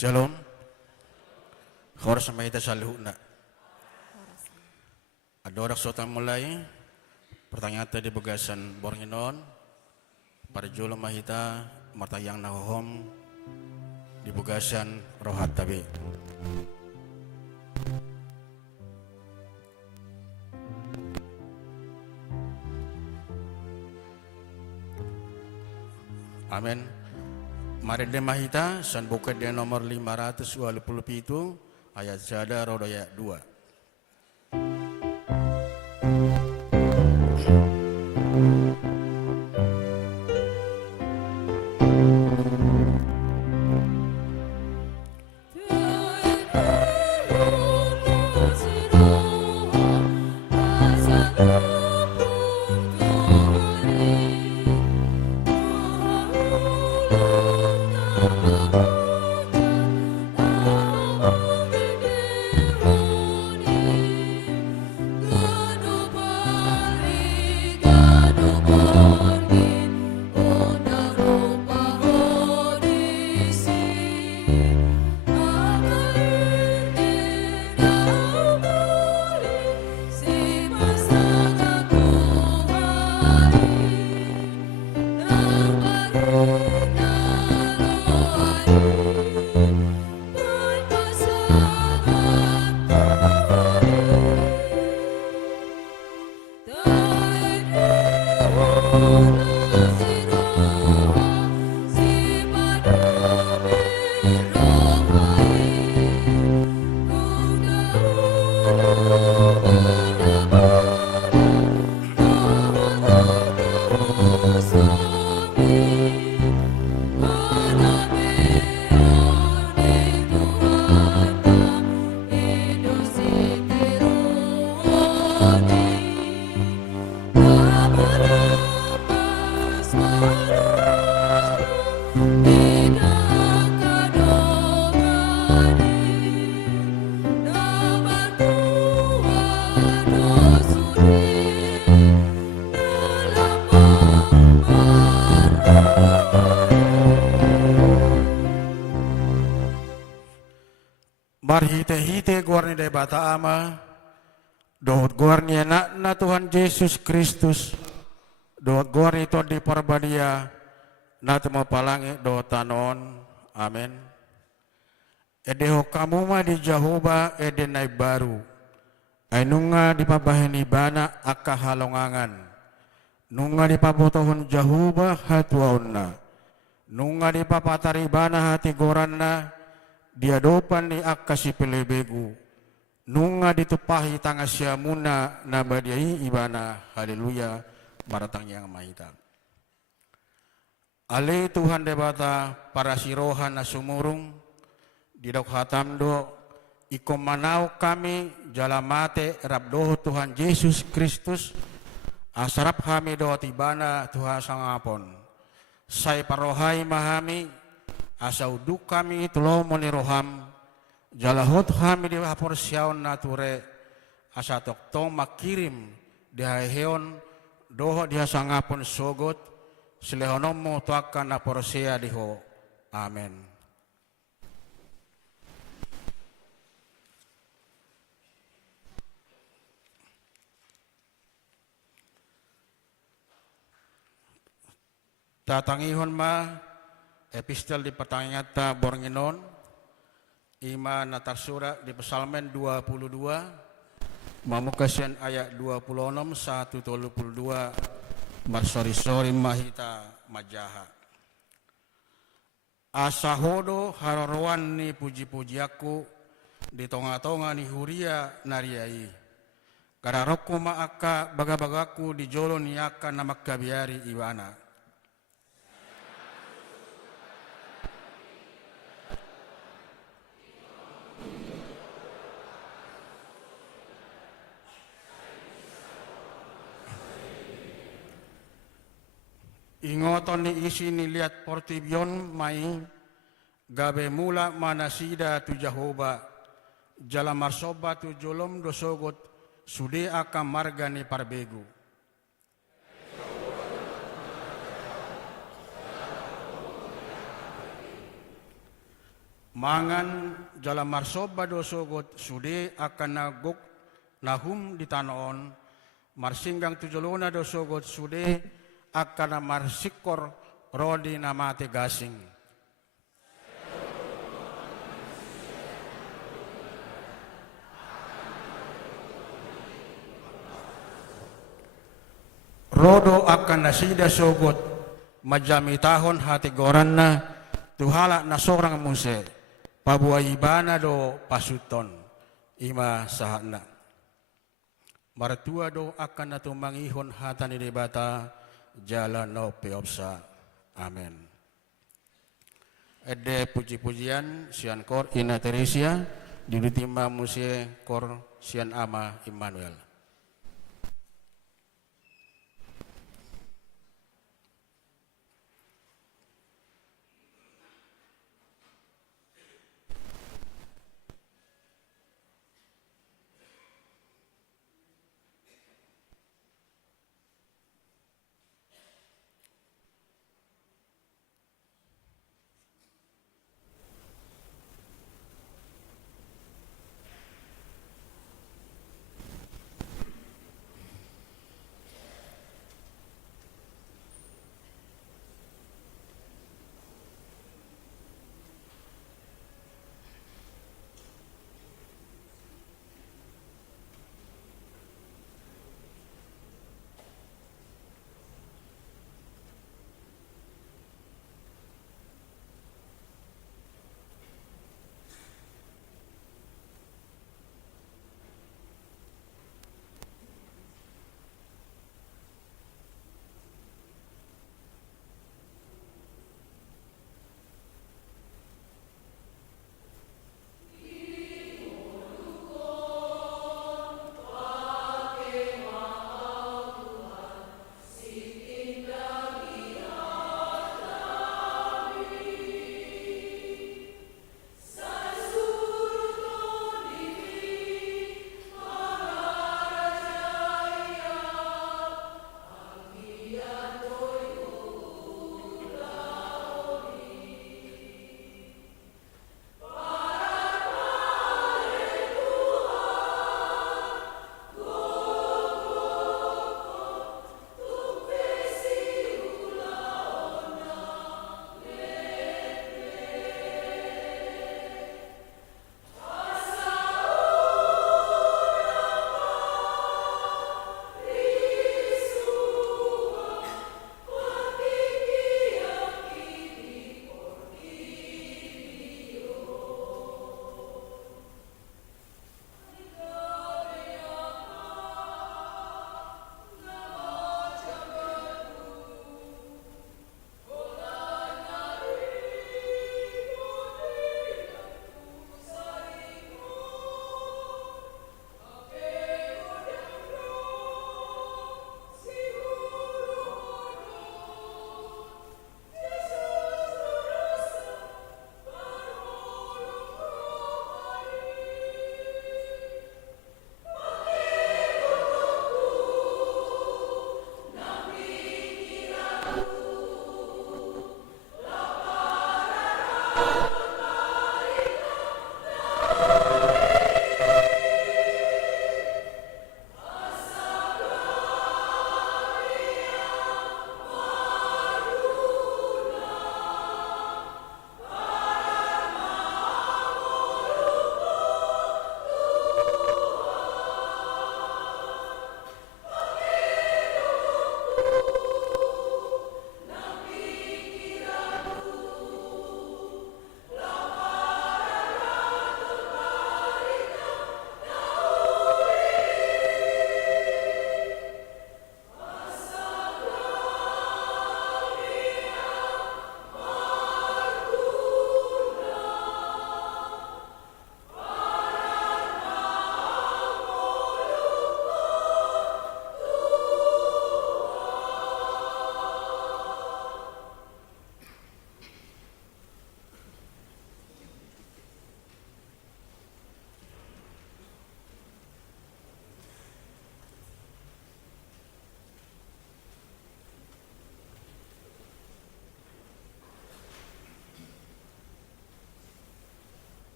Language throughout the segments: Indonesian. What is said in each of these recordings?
Shalom. Horas sa mahita sa luhuna. Adorak sotang mulai. Pertanyaan tadi bugasan Bornginon. Para julo mahita matayang nahohom di bugasan rohat tabi. Amin. Mari de mahita san buka dia nomor 527 ayat sada rodaya 2. Marhite-hite guarni de bata ama, dohot guarni anak na Tuhan Yesus Kristus, dohot guarni to di parbadia, na temo palangi dohot tanon, amin. Edeho kamu ma di Jahoba ede nai baru, ainunga di pabaheni bana akka halongangan, nunga di pabotohon Jahoba hatuauna, nunga di papatari bana hati goranna, diadopan ni akka si pelebegu nunga ditupahi tanga siamuna nabadiai ibana haleluya maratang yang mahita ale Tuhan debata para sirohan na sumurung didok hatamdo ikom manau kami jalamate rabdoh Tuhan Yesus Kristus asarap kami do tibana Tuhan sangapon say parohai mahami asau duk kami tulo moniroham jalahot kami di hapor siaon nature asa tokto makirim dihaheon doho dia sangapon sogot silehonom mo tuakan na porsia diho amen. Tatangihon ma epistel di pertanyaan Bornginon ima natarsura di Psalmen 22 mamukasian ayat 26 132 marsori-sori mahita majaha asahodo harorowan ni puji-puji aku di tonga-tonga ni huria nariai kararoko maaka baga-bagaku di jolo ni aka namak kabiari iwana ingoton ni isi ni liat portibion mai gabe mula manasida tu Jahoba jala marsoba tu jolom dosogot sude aka marga ni parbegu mangan jala marsoba dosogot sude akan naguk nahum di tanoon marsinggang tujuluna dosogot sude akan marsikor rodi namate gasing. Rodo akan nasida sogot majami tahun hati goranna tuhala na sorang muse pabuayibana do pasuton ima sahana maratua do akan natumangihon hatani debata jalan no peopsa. Amin. Ede puji-pujian sian kor ina Teresia diditimba muse kor sian ama Immanuel.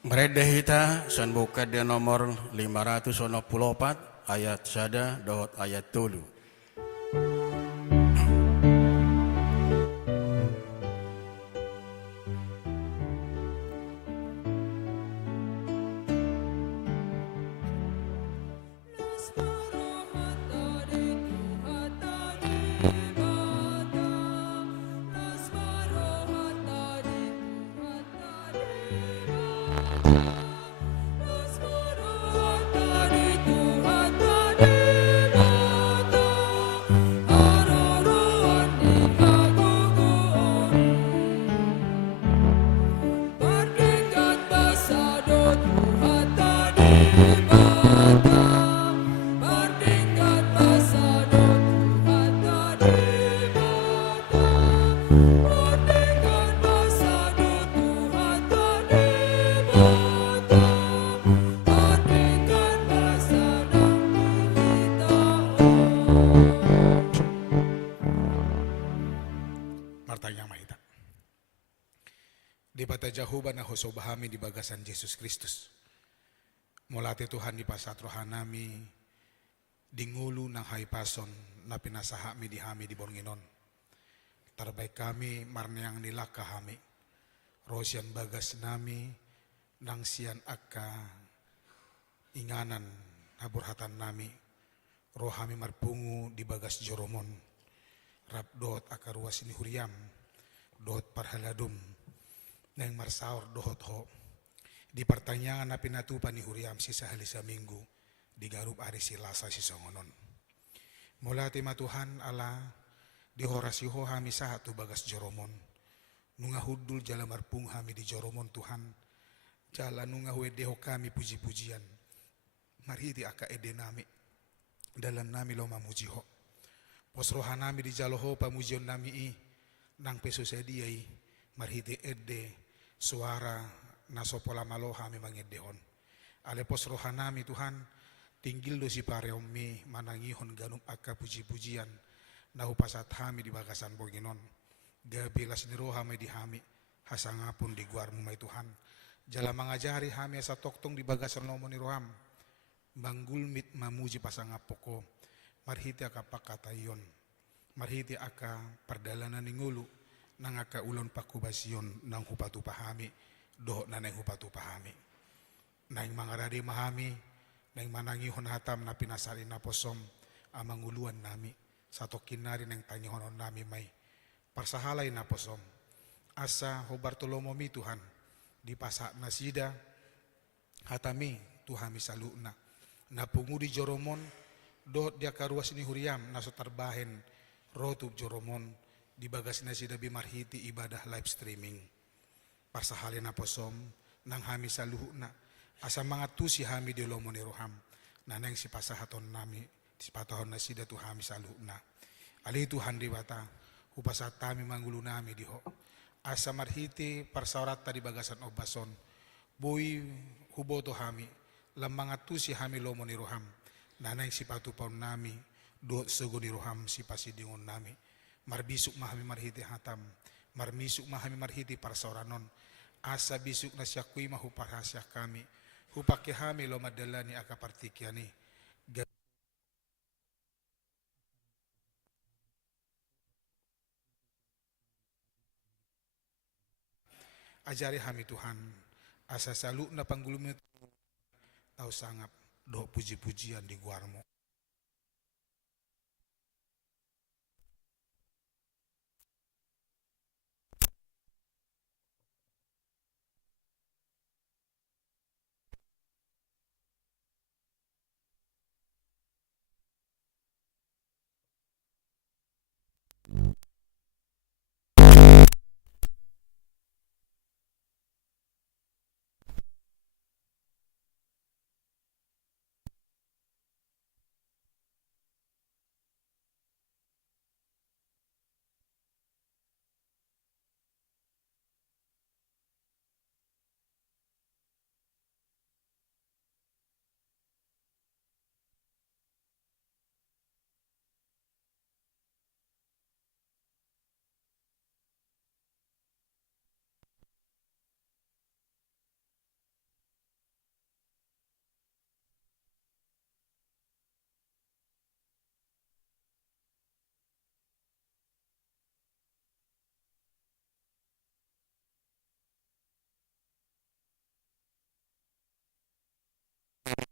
Meredehita san buka dia nomor 594 ayat sada dot ayat tulu. Di bata jahuba na hosobahami di bagasan Yesus Kristus. Mulati Tuhan di pasat rohanami, dingulu ng haipason na pinasahami di hami di Bornginon. Terbaik kami marneang nila kahami, rosyan bagas nami, nang siyan akka inganan haburhatan nami, rohami marpungu di bagas joromon, rabdot akaruas ni huriam, dot parhaladum, nang marsaur dohot ho. Di pertanyaan na pinatupan ni huriam si sahalisa minggu, di garup ari silasa si songonon. Mula tima Tuhan ala di horasiho hami sahat tu bagas joromon. Nunga hudul jala marpung hami di joromon Tuhan. Jala nunga huedeho kami puji-pujian. Marhiti aka ede nami. Dalam nami lo mamujiho. Posroha nami di jaloho pamujion nami i. Nang peso sediai. Marhiti ede suara nasopola maloha mi mangedehon. Ale posroha nami Tuhan. Tinggil do si pareomi manangihon ganum aka puji-pujian. Nahu pasat hami di bagasan Bornginon. Gabilas ni roha may di hami. Hasangapun di guarmu may Tuhan. Jala mangajari hami asa toktong di bagasan lomo ni roham. Banggulmit mamuji pasangapoko. Marhiti aka pakatayon. Marhiti aka perdalanan ni ngulu. Nang aka ulon pakubasyon nang hupatu pahami. Doho na nang hupatu pahami. Nang mangaradi mahami. Nang manangihon hatam na pinasari na posom. Amang uluan nami. Sa tokinari nang tanyohonon nami may. Parsahalay na posom. Asa ho Bartolomo mi Tuhan. Di pasa na sida. Hatami Tuhami saluna. Napungudi joromon. Dohot dia karuas ni huriam. Naso tarbahen. Rotub joromon. Di bagas na sida bimarhiti ibadah live streaming. Parsahalay na posom. Nang hami saluhuna. Asa mga tusi hami di lomo ni roham. Nanang si pasahaton nami. Sipatahon na sida Tuhami saluhuna. Ali Tuhan di bata. Upasat kami manggulu nami diho. Asa marhiti parsaurata di bagasan obason. Boy huboto hami. Lamang atu si hami lomo ni roham. Nanay si patupon nami. Do sego ni roham si pasidingon nami. Marbisuk mahami marhiti hatam. Marmisuk mahami marhiti parsauranon. Asa bisuk na siya kuy mahuparasya kami. Hupake hami lo madalani akapartikyani. Ajari hami Tuhan. Asa salu na panggulumit. Tau sangap do puji-pujian di guarmo.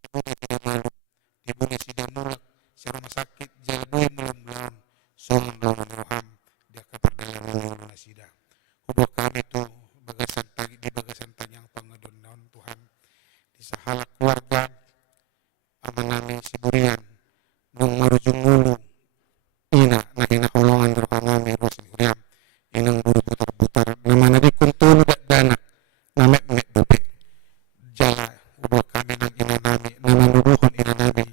Dibuni tidak malu, dibuni tidak mulak, sa rumah sakit jalbui mulum laun, songon daun roham, dia keperdalam mulun nasida. Hubung kami tu bagasan tagi di bagasan tanyang pangedon naon Tuhan, di sahala keluarga, amanami siburian, nung marujung mulu, ina na hinakulungan rohanami rosin huriam, inang buru putar-putar, namana di kuntulu danak, namek mek dope, jala ubah kami nang inanami, namanuruhon inanami,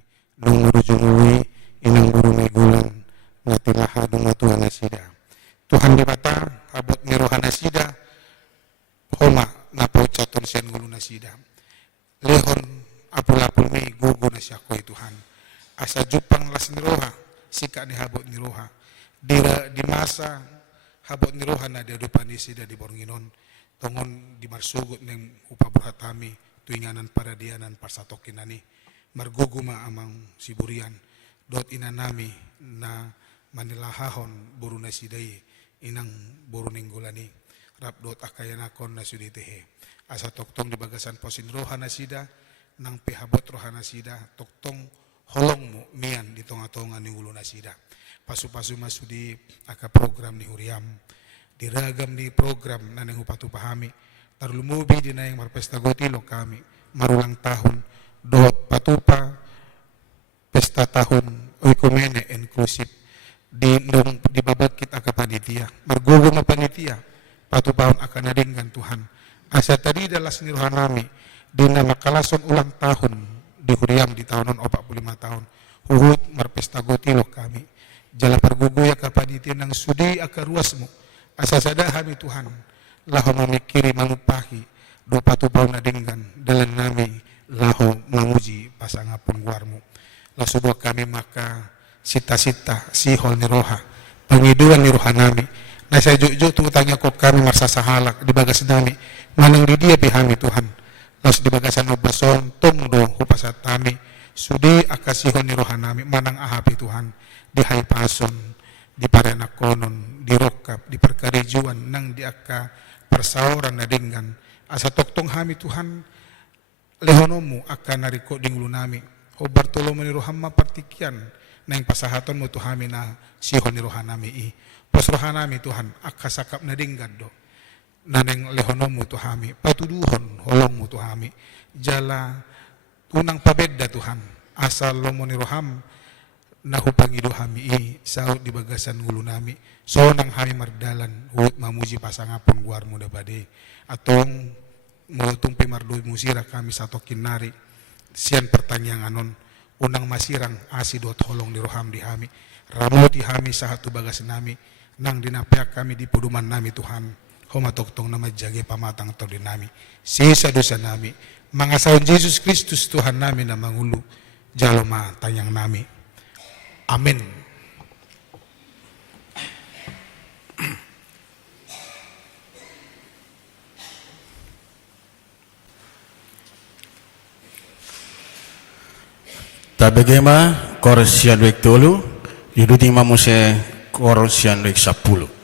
nung marujung mulu, inang buru megulan, natilaha dung Tuhan nasida. Tuhan di mata, abot ni rohan nasida, homa na paucaton siyan ngulu nasida. Lehon apul-apul mi gugu na siya koy Tuhan. Asa jupang las ni roha, sika ni habot ni roha. Di masa habot ni roha na diadupan ni sida di Bornginon. Tongon di marsugot ng upaburhatami, tuinganan paradianan parsatokin na ni. Margugu ma amang siburian. Dot inanami na manilahahon buru na siday inang buru ninggulani. Rap dot akayanakon na suditehe. Asa toktong di bagasan posin roha na sida, nang pihabot roha na sida, toktong holong mo miyan di tonga-tonga ni ulo na sida. Pasu-pasu masudi aka program ni Huriam. Diragam ni program na nang upatupahami. Tarlumubi di na yung marpesta gotilo kami. Marulang tahun, dot patupa, pesta tahun, oikumene, inclusive. Di babagkit aka panitia. Margugo na panitia. Patupahon akan nadinggan Tuhan. Asa tadi dalas ni rohanami di na makalason ulang tahun di Huriam di tahunan 45 tahun. Huhut marpesta gotilo kami. Jala perguguya kapanitia ng sudi akaruas mo. Asa sadahami Tuhan. Laho mamikiri manupahi. Do patupahon nadinggan. Dalan nami laho mamuji pasangapon guarmo. Lasubo kami maka sita-sita sihol ni roha. Pangiduan ni rohanami. Nasa juju tu tanya ko kami marsasahalak di bagas nami manang di dia pihami Tuhan los di bagasan obason tungdo hupasat kami sudi akasihon ni rohanami manang ahapi Tuhan di haipason di paranakonon di rokap di perkarijuan nang di aka persauran na dengan asa toktong hami Tuhan lehonomu akan nariko dingulu nami o Bartolome ni rohamma partikian nang pasahaton mo tuhami na sihon ni rohanami i pos rohanami Tuhan akasakap na dinggad do naneng lehonomu tuhami patuduhon holongmu tuhami jala unang pabedda Tuhan asal lomo ni roham nahupangido hami i saud di bagasan ngulu nami so nang hami mardalan huwag mamuji pasangapon guarmu da bade atong tumpi mardoy musira kami sato kinari sian pertanyaan anon unang masirang asidot holong ni roham di hami ramoti hami sahatu bagas nami nang dinapayak kami di puduman nami Tuhan humatoktong na madyagi pamatang to din nami sisa dosa nami mga saon Jesus Kristus Tuhan nami na mangulo jaloma tanyang nami amen. Tabagema korsian wek tolu iduting mamuse korsian wek 10.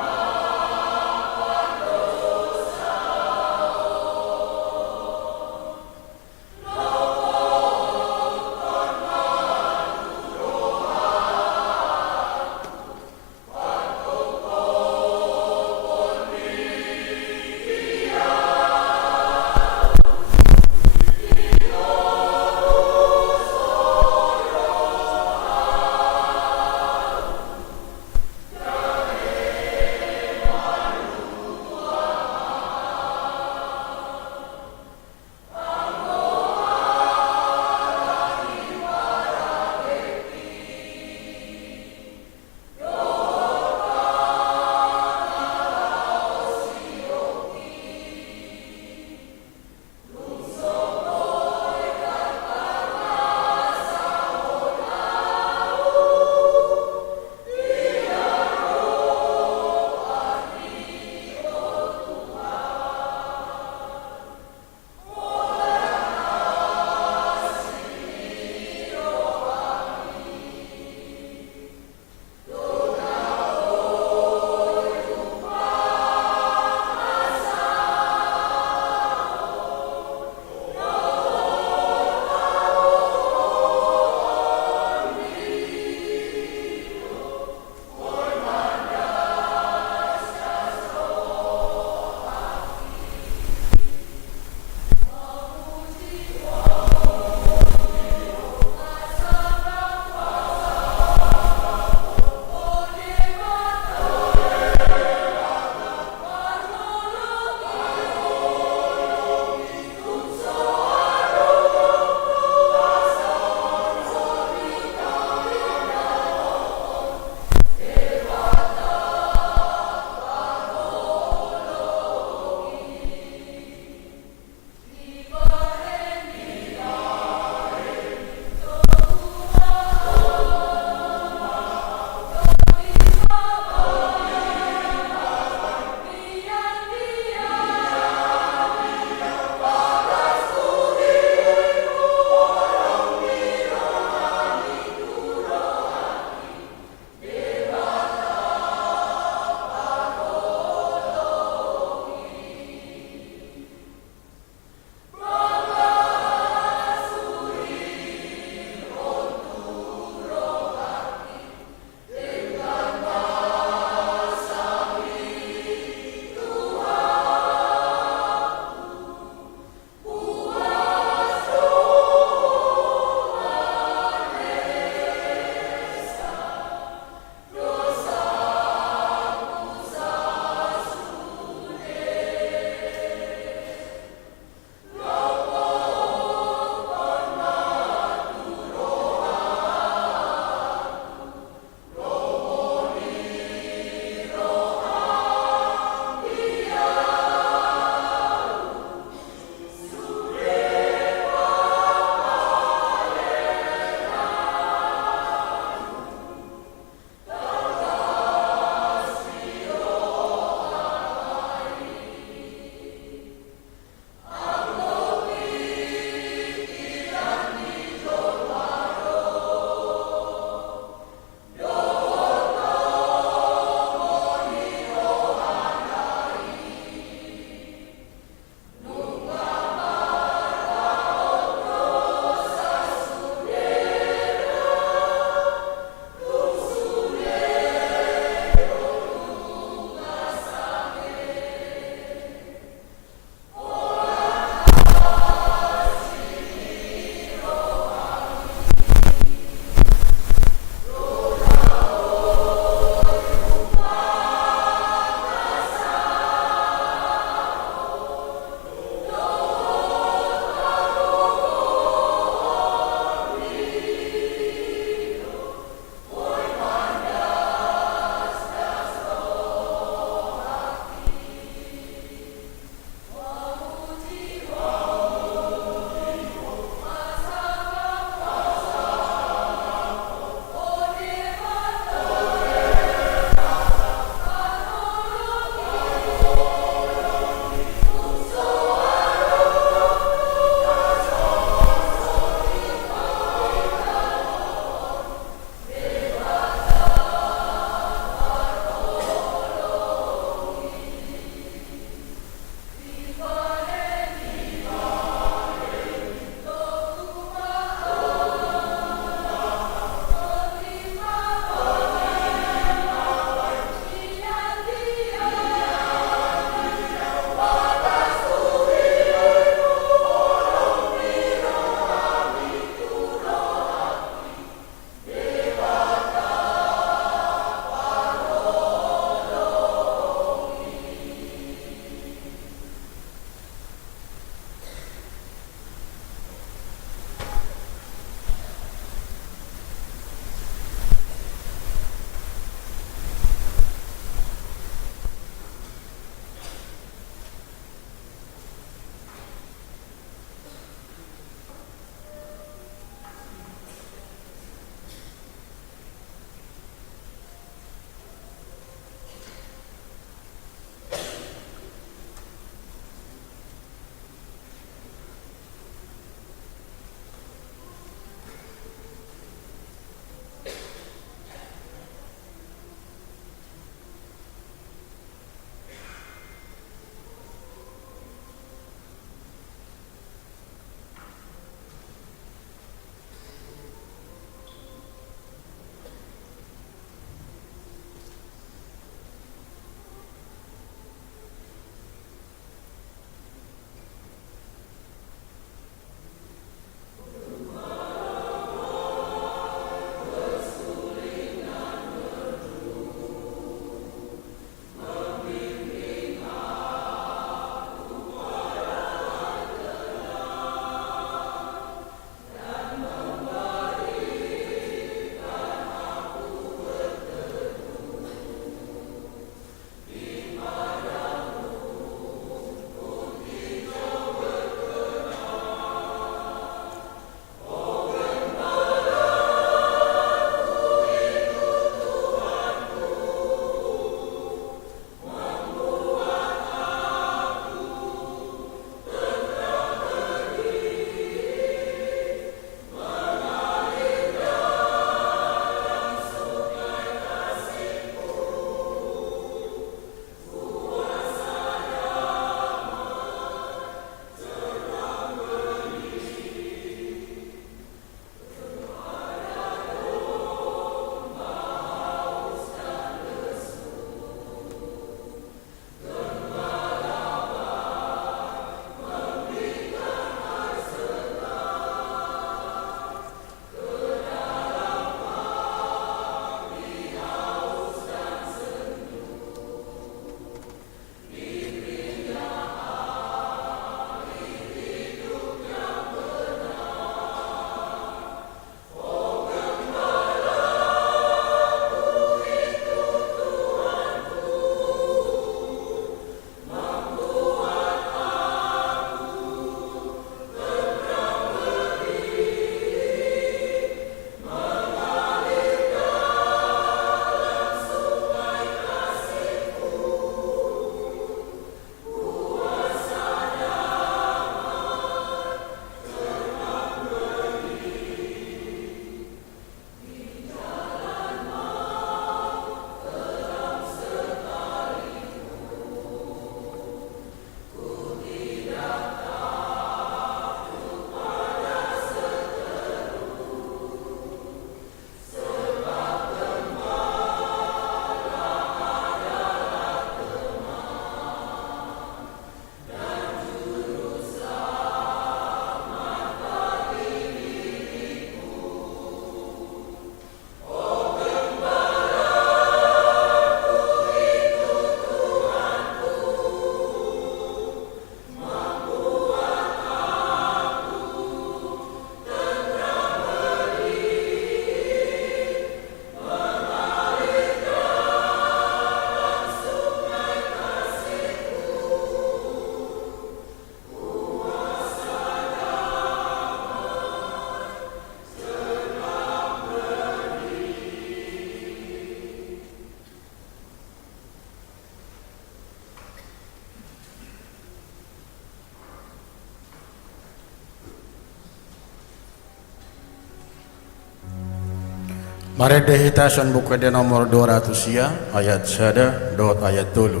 Mari dihitasan buku di nomor 200 ya, ayat sada, dot ayat dulu.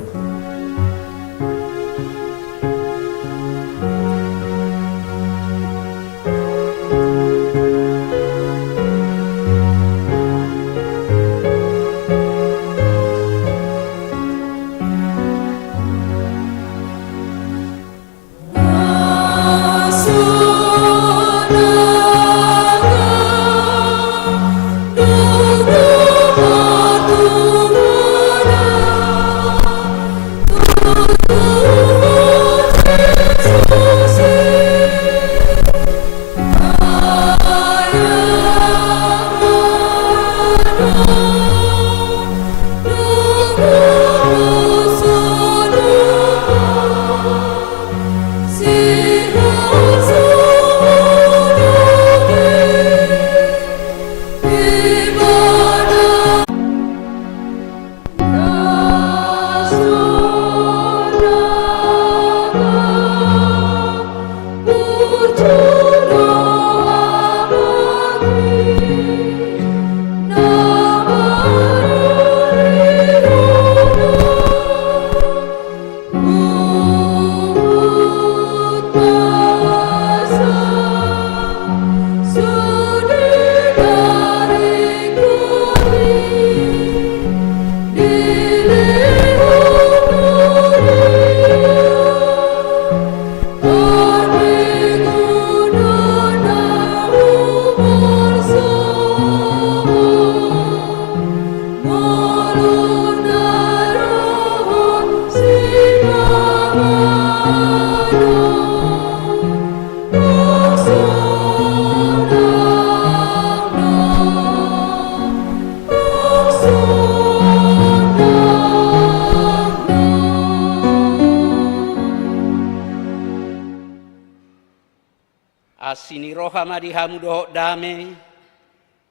Asini roha madihamu dohok dame,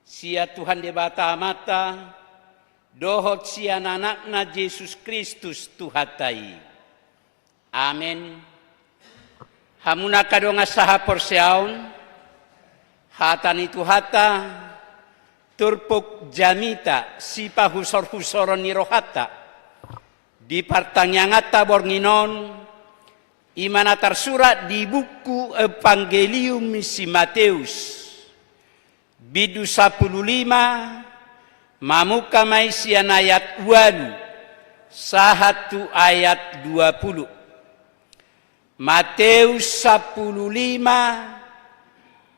sia Tuhan debata mata, dohot sia anakna Yesus Kristus Tuhatai. Amin. Hamuna kadonga saha porseaun, hatani Tuhata, turpuk jamita sipa husor-husoron ni rohata, di partanyangata bornginon, imana tersurat di buku Evangelium si Matius bidu 15 mamuka maisian ayat 2 sahatu ayat 20. Matius 15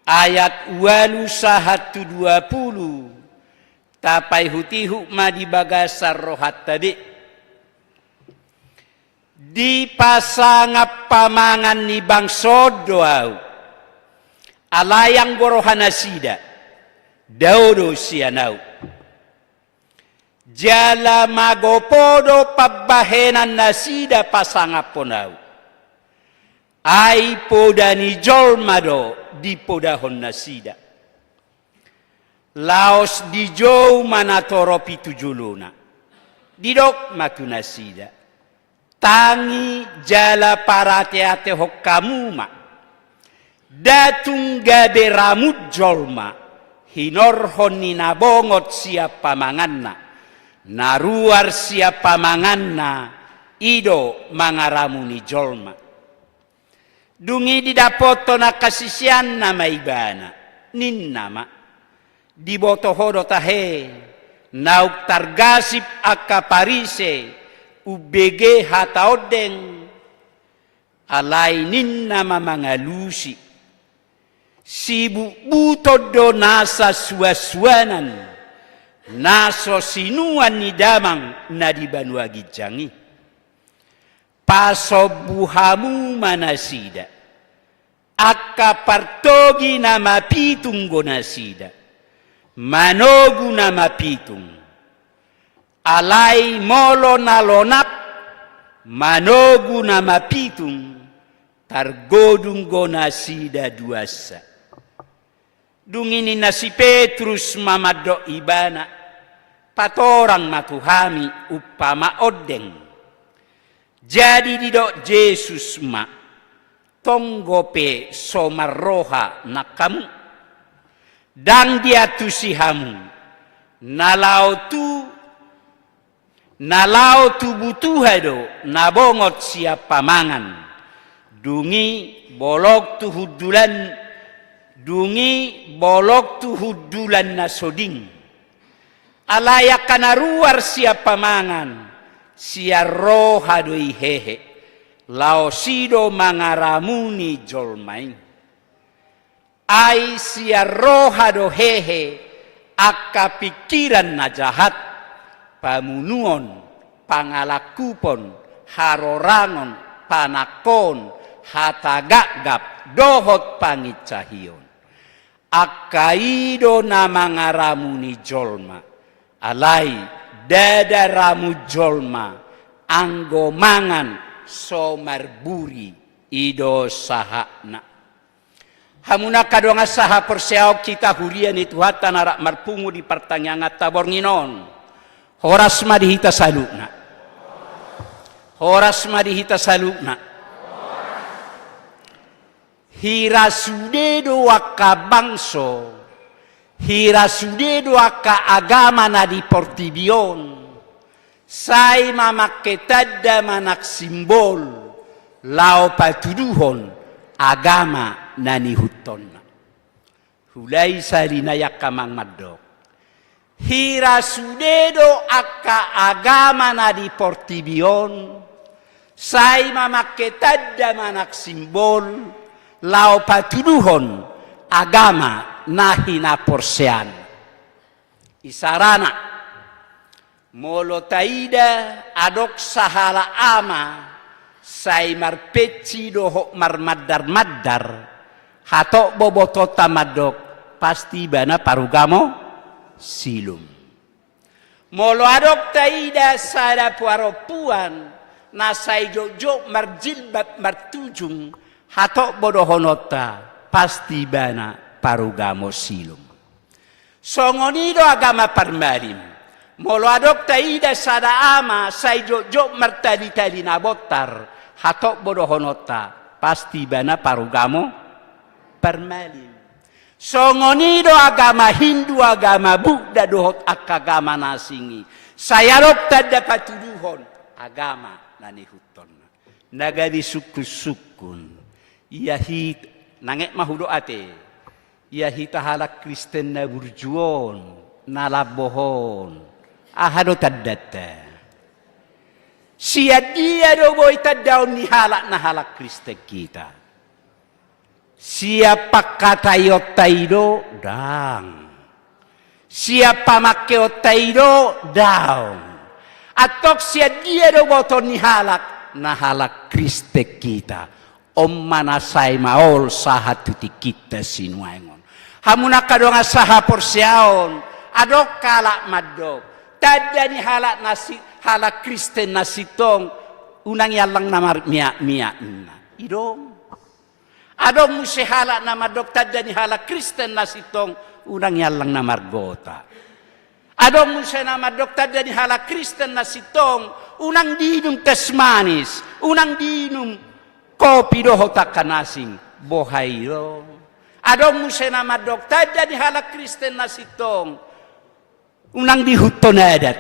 ayat 2 sahatu 20 tapai hutihu ma di bagasar rohat tadi. Di pasangap pamangan ni bangso doau alayang gorohana sida daudo sianau jala magopodo pabbahenan nasida pasangap ponau ai poda ni jolmado di podahon nasida laos di jou manatoro pitujuluna didok matu nasida tangi jala parateate hokkamuma datung gabe ramut jolma hinorhon ni nabongot siap pamanganna naruar siap pamanganna ido mangaramu ni jolma dungi didapoto na kasisian nama ibana nin nama diboto hodo tahe nauk targasip akaparise UBG hataodeng alainin nama mangalusi sibu buto do nasa suaswanan naso sinuan ni damang na di Banua Gijangi paso buhamu manasida akka partogi nama pitung gonasida manogu nama pitung alai molo nalonap manogu nama pitung targodung gonasida duasa dungini nasi Petrus mamado ibana patorang matuhami upama odeng jadi didok Yesus ma tonggope somarroha nakamu dan dia tusihamu nalau tu butuhado nabongot siapa mangan dungi bolok tu hudulan nasoding alaya kanaruar siapa mangan siarro hadoi hehe lao sido mangaramuni jolmain ai siarro hado hehe akka pikiran na jahat pamunuon pangalakupon harorangon panakon hatagagap dohot pangicahion akaido na mangaramuni jolma alai dadaramu jolma anggo mangan somarburi ido sahakna hamuna kadonga saha perseau kita hurian itu hata narak marpungu di pertanyaan tabor nginon horas madihita salukna hirasudedo waka bangso hirasudedo waka agama na di portibion sai mamaketadda manak simbol lao patuduhon agama nani huton hulai salinayak kamang madok hirasudedo akka agama na di portibion sai mamaketadda manak simbol lao patuduhon agama na hinaporsean isarana molo taida adok sahala ama sai marpeci dohok marmadar-madar hatok boboto tamadok pasti bana parugamo silum molo adok taida sada puaropuan na sai jok marjilbab martujung hatok bodohonota pasti bana parugamo silum songonido agama parmarim molo adok taida sada ama sai jok martali-tali nabotar hatok bodohonota pasti bana parugamo parmalim songonido agama Hindu agama Buddha dohot akagama nasingi sayarok tada patuduhon agama nani huton nagadi sukun yahit nangek mahudo ate yahita halak Kristen na burjuon nalabohon ahado tadata siya dia do boy tadaw ni halak na halak Kristen kita siapa katayot taido dang siapa makeo taido daw atok siya dia do boton ni halak na halak Kristen kita manasay maol sahat tuti kita sinuangon hamuna kadonga saha porsiaon adok kalak madok tada ni halak nasi halak Kristen nasitong unang yalang namar miak na idong adong musi halak namadok tada ni halak Kristen nasitong unang yalang namar gota adong musi namadok tada ni halak Kristen nasitong unang dinum tes manis unang dinum kopi doho takanasing bohairo adong musi namadok tada ni halak Kristen nasitong unang dihuton adat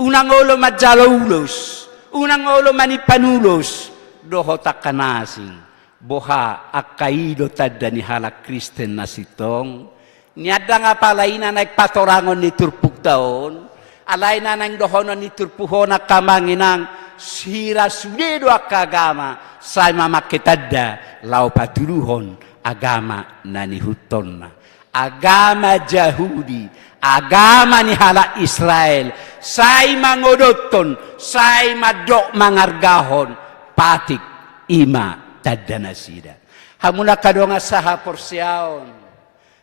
unang olo majalaulos unang olo manipanulos doho takanasing boha akaido tada ni halak Kristen nasitong niada nga palaina naik patorangon ni turpuk taon alay na nang dohonon ni turpuhon na kamanginang sira sudedo akagama sa mamakitadda lau patuluhon agama na ni huton na agama Yahudi agama ni hala Israel say mangodoton say madok mangargahon patik ima tadda na sida hamuna kadonga saha porsiaon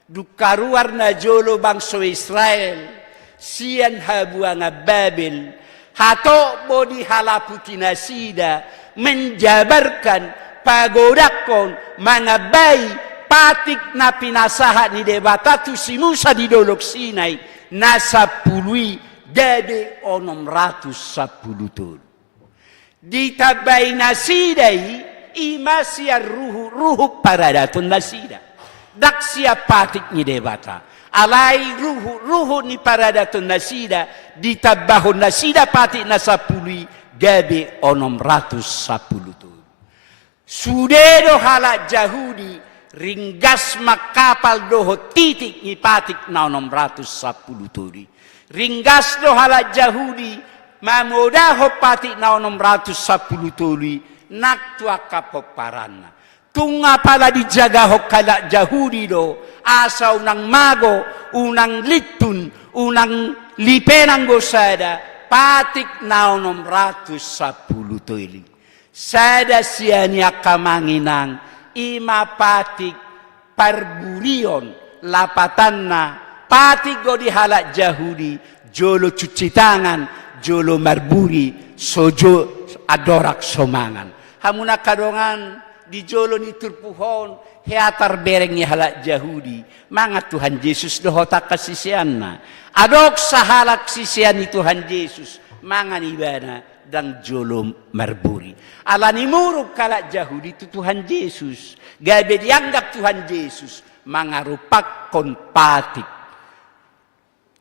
dukaruar na jolo bangso Israel sian habuanga Babel hato bodi halaputina sida menjabarkan pagodakon mga bayi patik na pinasahat ni Debatatu si Musa di Dolok Sinai nasa pului dede 610 tahun ditabay na sidai ima siya ruhu paradatun na sida dak siya patik ni Debata alai ruhu ni paradatun nasida ditabahun nasida pati nasapuli gabe 610 tu. Sudero halak Yahudi ringgas makapal doho titik ni patik na 610 turi. Ringgas do halak Yahudi mamodaho patik na 610 turi naktua kapoparana. Tunga pala dijaga ho kalak Yahudi do asa unang mago, unang litun, unang lipenang gosada patik na 610 turi. Sada siya niya kamanginang ima patik parburion lapatan na patik go di halak Yahudi jolo cuci tangan jolo marburi sojo adorak somangan hamuna kadongan di jolo ni turpuhon heatar bereng ni halak Yahudi mangat Tuhan Yesus dohotak kasisian na adok sahalak sisian ni Tuhan Yesus mangan ibana dang jolo marburi. Alani muruk kalak Yahudi itu Tuhan Yesus. Gabe dianggap Tuhan Yesus mangarupak konpatik.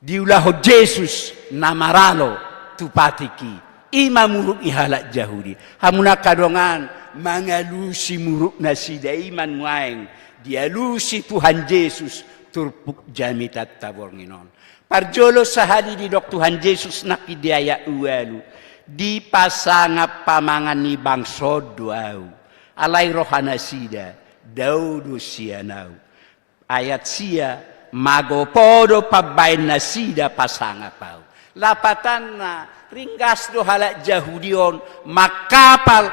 Diulah Yesus namaralo tu patiki. Ima muruk ihalak Yahudi. Hamuna kadongan mangalusi muruk nasida iman muaeng. Dialusi Tuhan Yesus turpuk jamitat tabornginon. Parjolo sahadi di dok Tuhan Yesus nakidiaya ualu. Di pasangap pamangan ni bangso duau alai rohana sida daudu sianau ayat sia magopodo pabain na sida pasangapau lapatan na ringgas do halak Yahudion makapal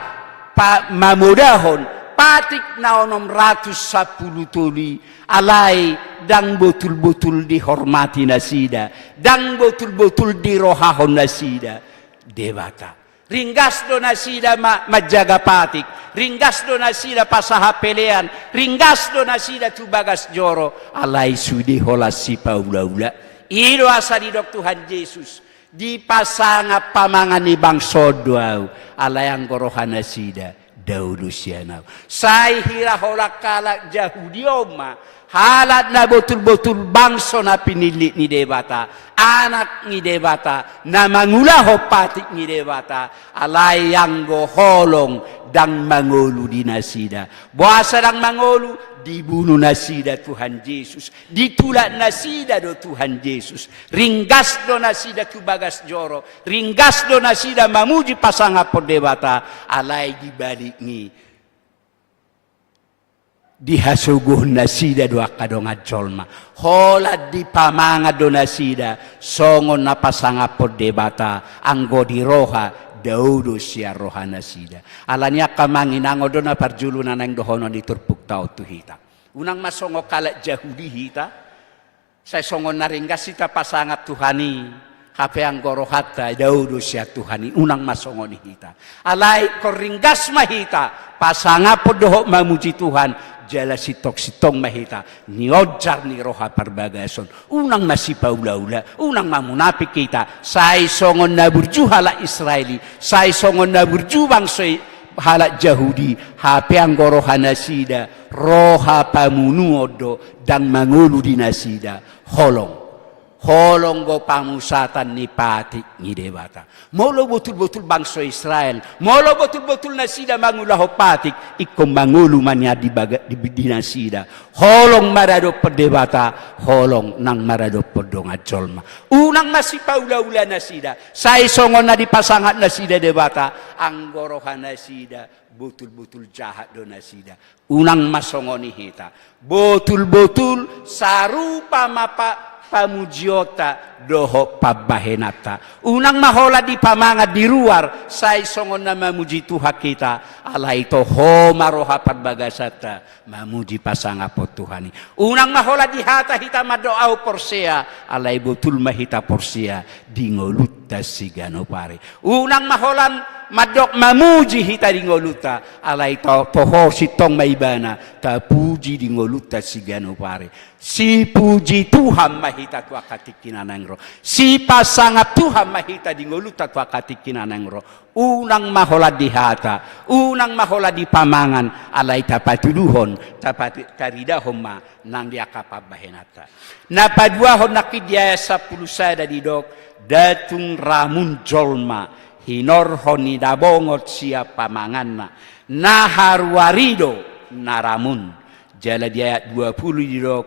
mamudahon patik na 610 tuli alai dang betul-betul dihormati nasida dang betul-betul dirohahon nasida debata. Ringgas do nasida majaga patik. Ringgas do nasida pasaha pelean. Ringgas do nasida tu bagas joro. Alai sudi holas si paula-ula. Ilo asa di dok Tuhan Yesus. Di pasanga pamangan ni bangso doau. Alai ang gorohan nasida. Daudu sianau. Sai hira holak kalak Yahudioma. Halat na betul-betul bangso na pinilit ni debata. Anak ni debata. Na mangulaho patik ni debata. Alay yang goholong dang mangolu di nasida. Buasa dang mangolu. Dibunuh nasida Tuhan Yesus. Ditulak nasida do Tuhan Yesus. Ringgas do nasida tu bagas joro. Ringgas do nasida mamuji pasangapon debata. Alay dibalik ni. Dihasuguh nasida doa kadonga jolma holat di pamanga do nasida songon na pasangapod debata anggo di roha daudo sia roha nasida alania kamanginango do na parjulunan ang dohono di turpuk tao tuhita unang masongo kalak Yahudi hita saya songon naringgas sita pasangat Tuhani hape ang gorohata daudo sia Tuhani unang masongo ni hita alai koringgas mahita pasangapod doho mamuji Tuhan jala sitok-sitong mahita ni ojar ni roha perbagason unang masipa ula-ula unang mamunapik kita say songon na burju hala Israeli say songon na burju bangso hala Yahudi hape ang goroha nasida roha pamunuodo dan mangulu di nasida holong go pamusatan ni pati ni debata. Molo betul-betul bangsa Israel. Molo betul-betul nasida mangulaho patik. Ikom mangulu manya di nasida. Holong marado perdebata. Holong nang marado perdonga jolma. Unang masipa ula-ula nasida. Say songon na di pasangat nasida debata. Anggorohan nasida. Betul-betul jahat do nasida. Unang masongoni hita. Betul-betul sarupa mapa pamujiota doho pabahenata. Unang mahola di pamanga di luar say songon na mamuji Tuhan kita. Ala ito ho maroha pagbagasata mamuji pasangapot Tuhani. Unang mahola di hata hita madoau porsea. Alay betul mahita porsea di ngolutta sigano pare. Unang maholan madok mamuji hita di ngoluta alai toho sitong maibana ta puji di ngoluta si gano pare si puji Tuhan mahita tua katikina nangro si pasangap Tuhan mahita di ngoluta tua katikina nangro unang mahola di hata unang mahola di pamangan alai tapatuluhon taridahon ma nang dia kapabahenata na paduahon nakidia 10 sada di dok datung ramun jolma hinorhon ni dabongot siapa manganna naharwarido naramun jala dia 20 didok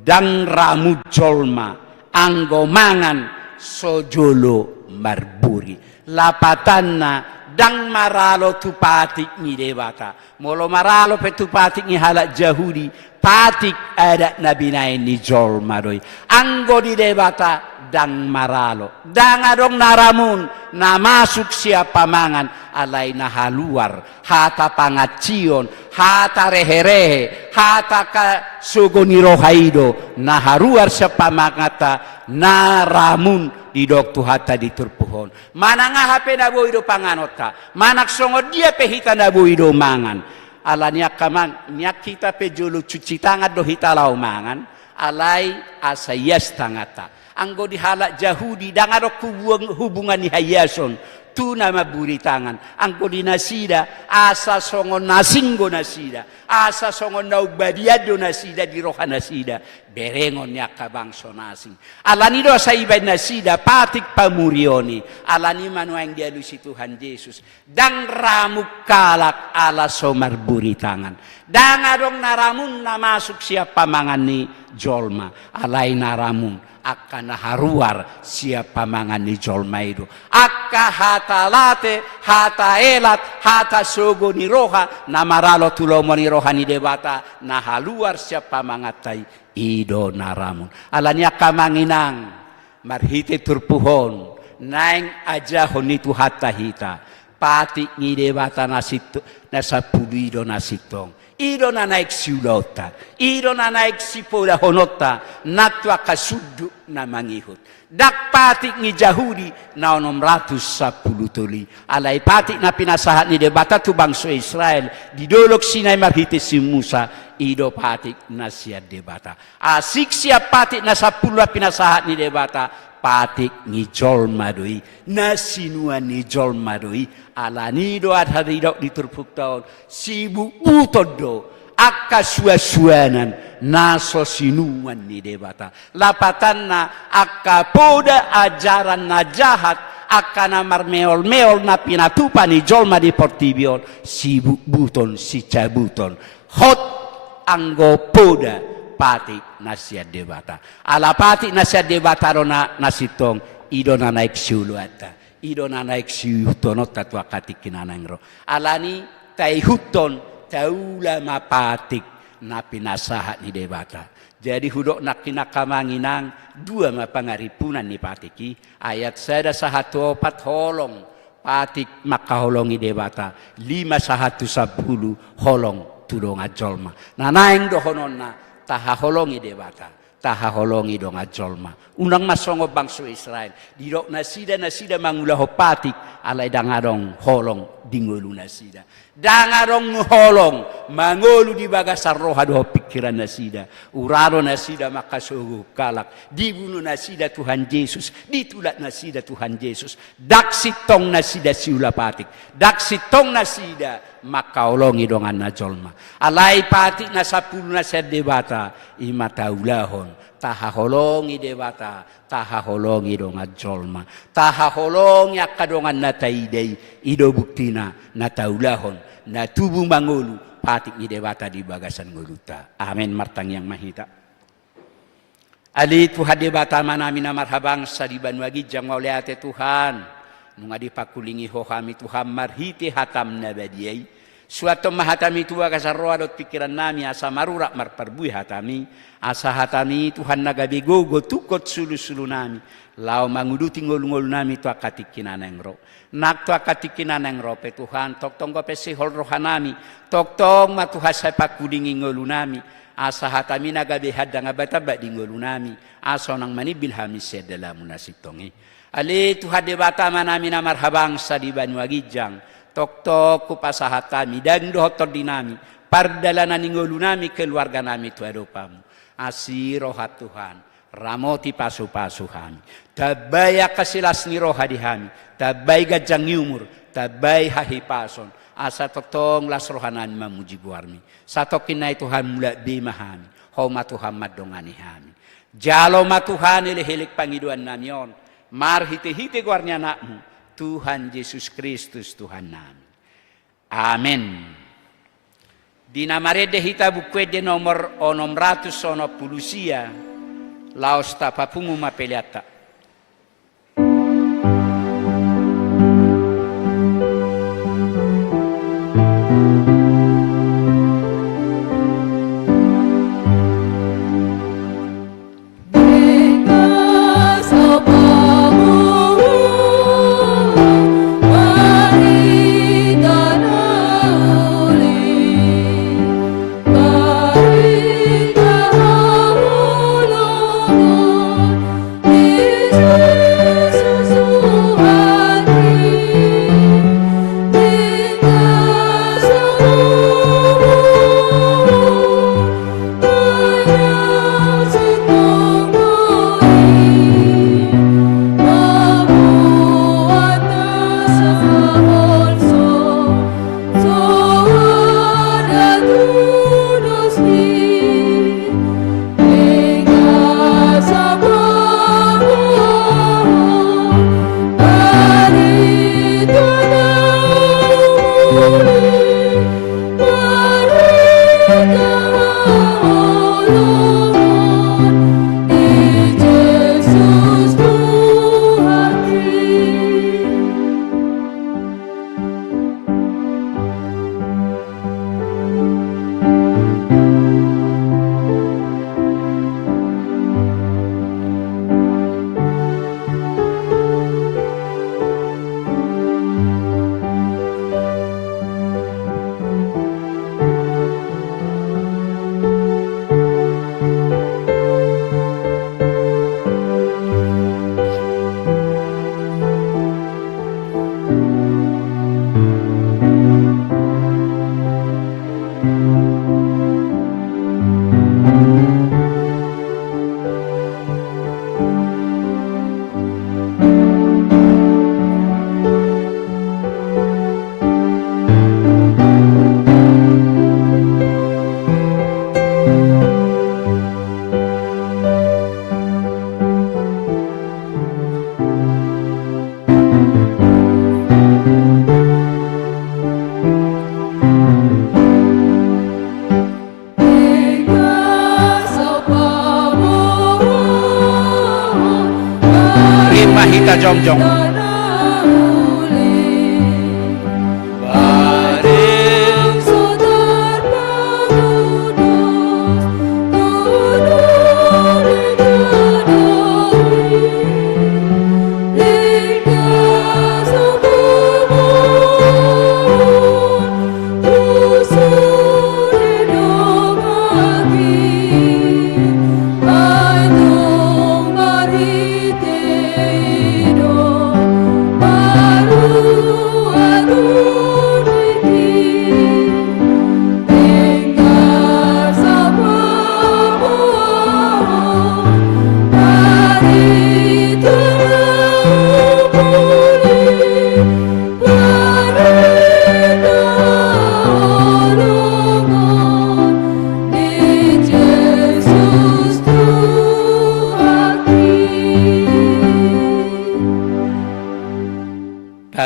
dang ramu jolma anggo mangan sojolo marburi lapatanna dang maralo tu patik ni dewata molo maralo pe tu patik ni halak jahudi patik ada nabi nain ni jolma doi anggo di dewata dang maralo dang adong naramun na masuk siapa mangan alai na haluar hata pangacion hata reherehe hata ka sugoni rohaido na haruar siapa mangata naramun di doktu hata diturpuhon mana ngahape na boido panganota manak songo dia pehita na boido mangan ala niak kamang niak kita pejulu cuci tangan do hita lau mangan alai asayas tangata anggo dihalak jahudi dangarok hubungan ni hayason tu nama buri tangan anggo di nasida asa songon nasinggo nasida asa songon naubadiado nasida di roha nasida berengon nya kabangso nasing alani do sa ibad nasida patik pamurioni alani manuang dialusi Tuhan Yesus dang ramuk kalak ala somar buri tangan dang adong naramun na masuk siapa mangan ni jolma alai naramun akka naharuar siapa mangan ni jolma itu akka hata late hata elat hata sogo ni roha namaralo tulomo ni roha ni debata nahaluar siapa mangatai ido naramun alanya kamanginang marhite turpuhon naing aja honitu hata hita pati ni debata nasito nasapulido nasitong ido na naik siulota, ido na naik sipoda honota, natwa kasuduk na mangihut. Dak patik ni Jahudi na 610 tuli. Alai patik na pinasahat ni debata tu bangsa Israel. Di dolok Sinai marhite si Musa, ido patik na siya debata. Asik siya patik na 10 pinasahat ni debata, patik ni jolma doi, na sinuan ni jolma doi. Alanido at haridok diturpuk taon sibuk butodo akka suasuanan naso sinuan ni debata lapatan na akka poda ajaran na jahat akka na marmeol-meol na pinatupa ni jolma di portibion sibuk buton si cabuton hot anggo poda patik nasiat debata ala patik nasiat debata rona nasitong ido na naik siuluata ido na naik si hutono tatua katikinanangro alani tai huton taula mapatik na pinasahat ni debata jadi hudok nak kinakamanginang 2 mapangaripunan ni patiki ayat sada 104 holong patik makaholongi debata 5 110 holong tulong ajolma nanaing dohonon na tahaholongi debata tahaholongi dong ajolma unang masongo bangsa Israel didok nasida mangulaho patik alai dangadong holong dingolu nasida dangadong holong mangolu di bagasar roha doho pikiran nasida uraro nasida makasuhu kalak dibunuh nasida Tuhan Yesus ditulak nasida Tuhan Yesus daksitong nasida siula patik daksitong nasida makaolongi dongan najolma alai patik na 10 nasihat debata imataulahon tahaholongi debata tahaholongi dongan jolma tahaholongi akadongan nataidei ido buktina nataulahon natubu mangulu patik ni debata di bagasan nguluta amin martang yang mahita ali Tuhan debata manamina marhabang sa di banwagi jang mauleate Tuhan nunga dipakulingi hohami Tuhan marhiti hatam nabadiyai suatu mahatami tua kasarroa dot pikiran nami asa marurak marparbui hatami asa hatami Tuhan nagabigo go tukot sulu-sulu nami lao manguduti ngolu-ngolu nami tua katikinanengro nak tua katikinanengro pe Tuhan tok tong pe sihol rohanami tok tong matuha sa pakulingi ngolu nami asa hatami nagabi hadang abataba di ngolu nami asa nang manibil hami sedala munasitongi Ali Tuhan di bata manami na marhabang sa di Banwagijang. Tok-tok ku pasahat kami dan dohotor dinami. Pardalanan ningulu nami keluarga nami Tuhan dopamu. Asi rohat Tuhan. Ramoti pasu-pasu kami. Tabaya kasilas ni roha di kami. Tabay gajang umur. Tabay hahipason. Asa totong las rohanan mamuji guarmi. Satokin na Tuhan mula bimahami. Homa Tuhan madongani kami. Jalo matuhan ilihilik pangiduan namion. Mar hiti-hiti guarnya nakmu. Tuhan Yesus Kristus Tuhan namin. Amen. Di namarede hita bukwede nomor 690 sia. Laos tapapungu mapeliata. Mahita Jongjong.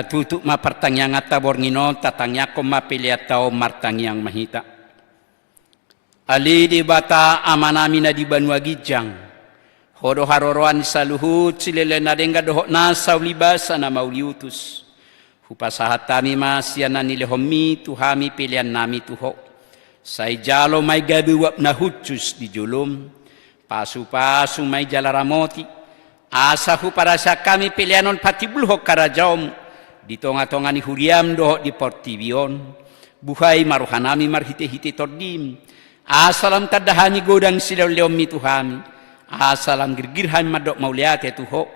Tutuk ma pertanyaan ngata borngino tatangnya ko mapiliat tao martang yang mahita. Ali di bata amanami na di Banwagijang. Hodo haroroan saluhut silele na denga dohok na saulibasa na mauliutus. Hupasahatami masya na nilehomi tuhami pilihan nami tuhok. Say jalo may gabiwap na hutsus di julum. Pasu-pasu may jalaramoti. Asa huparasa kami pilihanon patibulhok karajom. Di tonga-tonga ni huriam doh di portivion. Buhay maruhanami marhite-hite tordim. Asalam tadahani godang silaw leom mituhami. Asalam girgirhan madok mauliate tuho.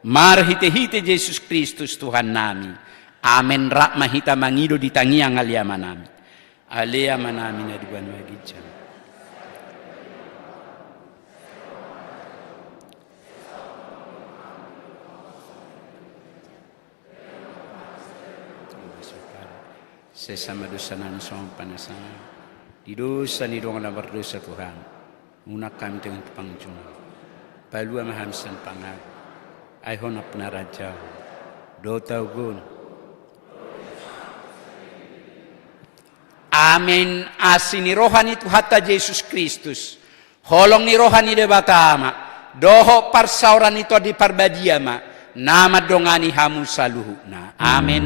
Marhite-hite Yesus Kristus Tuhan nami. Amen rakma hita mangido di tangiang aliama nami. Aliama nami na duan wagijam. Sesama dosa nan som panasana. Di dosa ni dong na berdosa Tuhan. Unak kami dengan pangjuna. Palua mahamsan pangag. Ay honap na rajaw. Dota ugun. Amen. Asini rohani Tuhata Yesus Kristus. Holong ni rohani de batama. Doho parsauran itu di parbadiama. Nama dongani hamu saluhuna. Amen.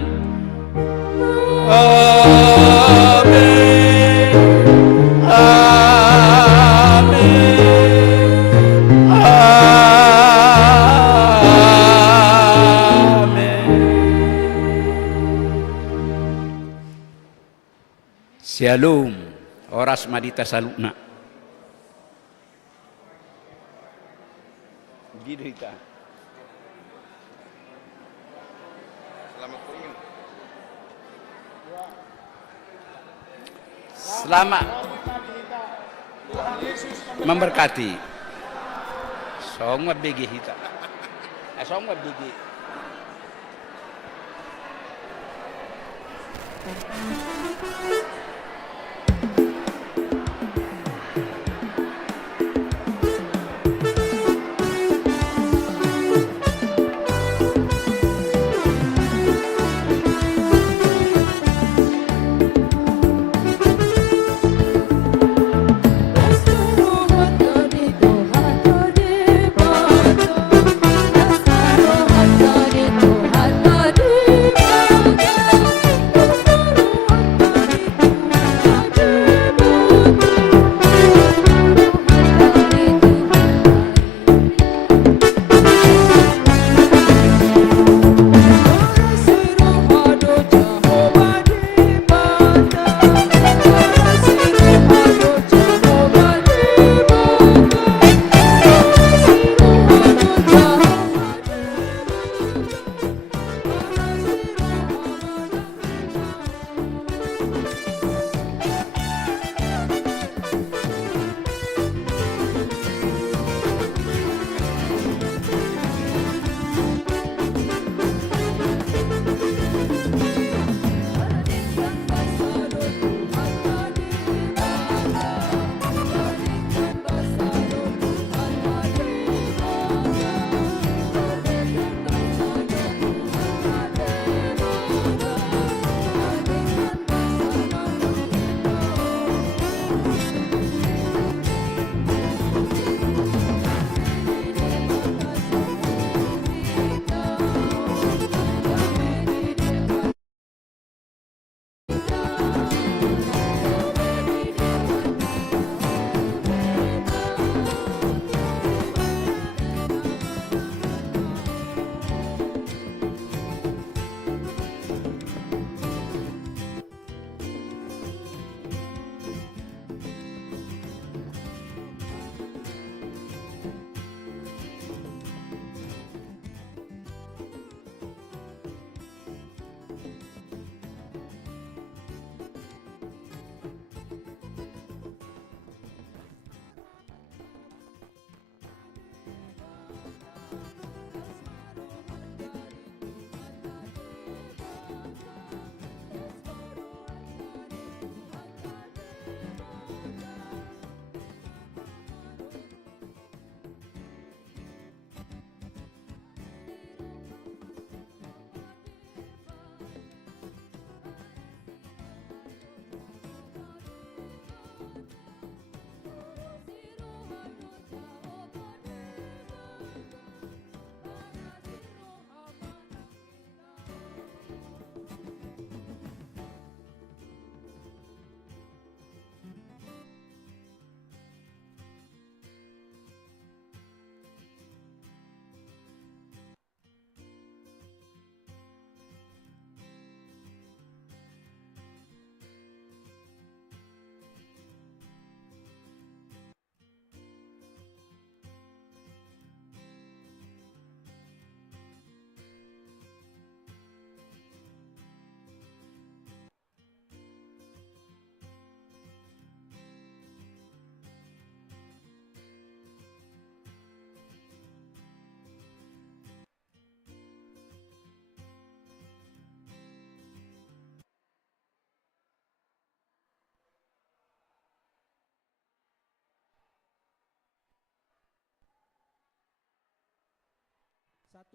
Amen. Amen. Amen. Shalom. Oras madita saluna. Gitu kita. Selamat memberkati. Semua begi kita. Semua begi.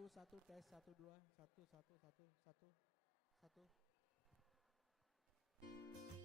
satu tes 1 2 1 1 1 1 1.